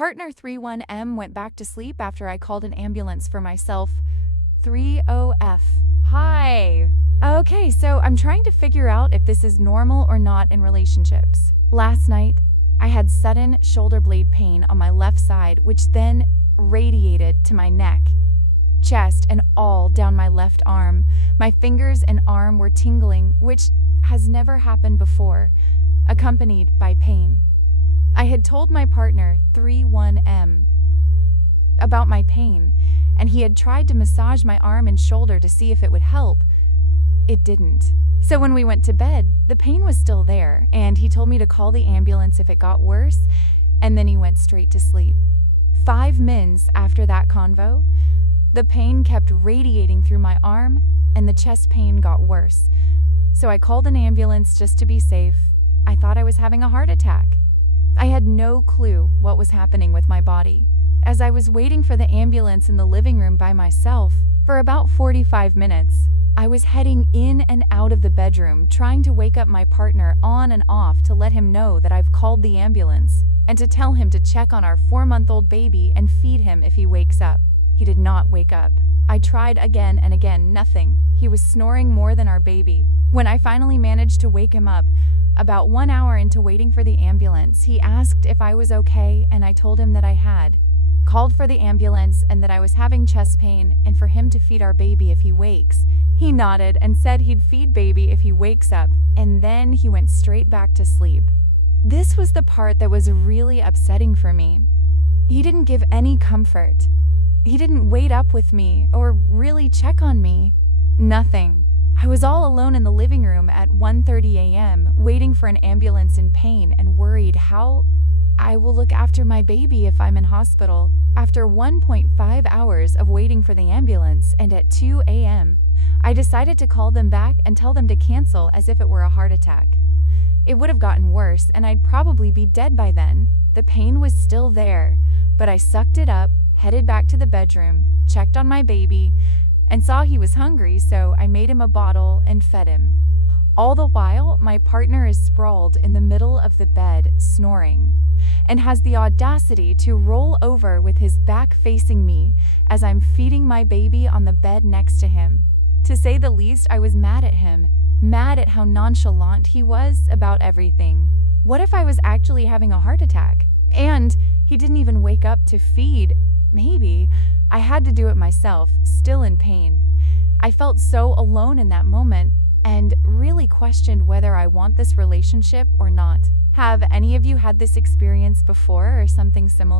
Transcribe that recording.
Partner 31M went back to sleep after I called an ambulance for myself. 30F. Hi. Okay, so I'm trying to figure out if this is normal or not in relationships. Last night, I had sudden shoulder blade pain on my left side, which then radiated to my neck, chest, and all down my left arm. My fingers and arm were tingling, which has never happened before, accompanied by pain. I had told my partner, 31M, about my pain, and he had tried to massage my arm and shoulder to see if it would help. It didn't. So when we went to bed, the pain was still there, and he told me to call the ambulance if it got worse, and then he went straight to sleep. 5 minutes after that convo, the pain kept radiating through my arm, and the chest pain got worse. So I called an ambulance just to be safe. I thought I was having a heart attack. I had no clue what was happening with my body. As I was waiting for the ambulance in the living room by myself for about 45 minutes, I was heading in and out of the bedroom, trying to wake up my partner on and off to let him know that I've called the ambulance and to tell him to check on our 4-month-old baby and feed him if he wakes up. He did not wake up. I tried again and again, nothing. He was snoring more than our baby. When I finally managed to wake him up, about 1 hour into waiting for the ambulance, he asked if I was okay, and I told him that I had called for the ambulance and that I was having chest pain and for him to feed our baby if he wakes. He nodded and said he'd feed baby if he wakes up, and then he went straight back to sleep. This was the part that was really upsetting for me. He didn't give any comfort. He didn't wait up with me or really check on me. Nothing. I was all alone in the living room at 1:30 a.m., waiting for an ambulance in pain and worried how I will look after my baby if I'm in hospital. After 1.5 hours of waiting for the ambulance and at 2 a.m., I decided to call them back and tell them to cancel as if it were a heart attack. It would have gotten worse and I'd probably be dead by then. The pain was still there, but I sucked it up, headed back to the bedroom, checked on my baby, and saw he was hungry, so I made him a bottle and fed him. All the while, my partner is sprawled in the middle of the bed, snoring, and has the audacity to roll over with his back facing me as I'm feeding my baby on the bed next to him. To say the least, I was mad at him, mad at how nonchalant he was about everything. What if I was actually having a heart attack? And he didn't even wake up to feed. Maybe. I had to do it myself, still in pain. I felt so alone in that moment and really questioned whether I want this relationship or not. Have any of you had this experience before or something similar?